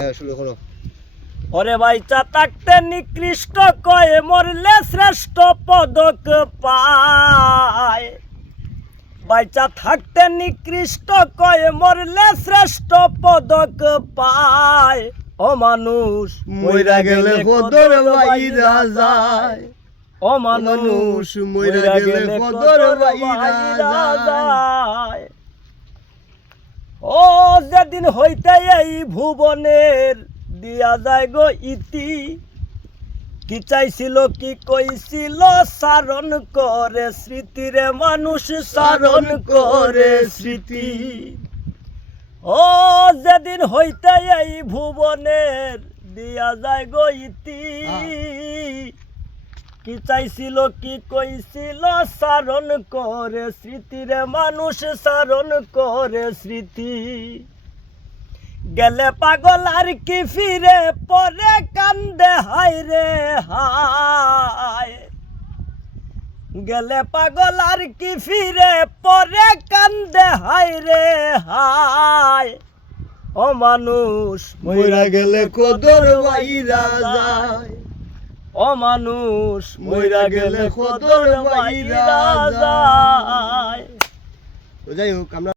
হ্যাঁ, শুরু করো। ওরে বাইচা থাকতে নিকৃষ্ট কয়ে মরলে শ্রেষ্ঠ পদক পায়। বাইচা থাকতে নিকৃষ্ট কয়ে মরলে শ্রেষ্ঠ পদক পায়। ও মানুষ মইরা গেলে কদর বাইরা যায়। ও মানুষ মইরা গেলে কদর বাইরা যায়। ও যেদিন হইতে এই ভুবনের দিয়া যায় গো ইতি। কি চাইছিল, কি কইছিল, সারণ করে স্মৃতিরে মানুষ, সারণ করে স্মৃতি। ও যেদিন হইতে এই ভুবনের দিয়া যায় গো ইতি। কি চাইছিল কি কইছিল? সারণ করে স্মৃতিরে মানুষ সারণ করে স্মৃতি। গেলে পাগল আর কি ফিরে পরে কান্দে হায় রে হায়। গেলে পাগল আর কি ফিরে পরে কান্দে হায় রে হায়। ও মানুষ মইরা গেলে কদর বাইরা যায়। ও মানুষ মইরা গেলে কদর মাইরা যায়। যায় তো যাই হোক আমরা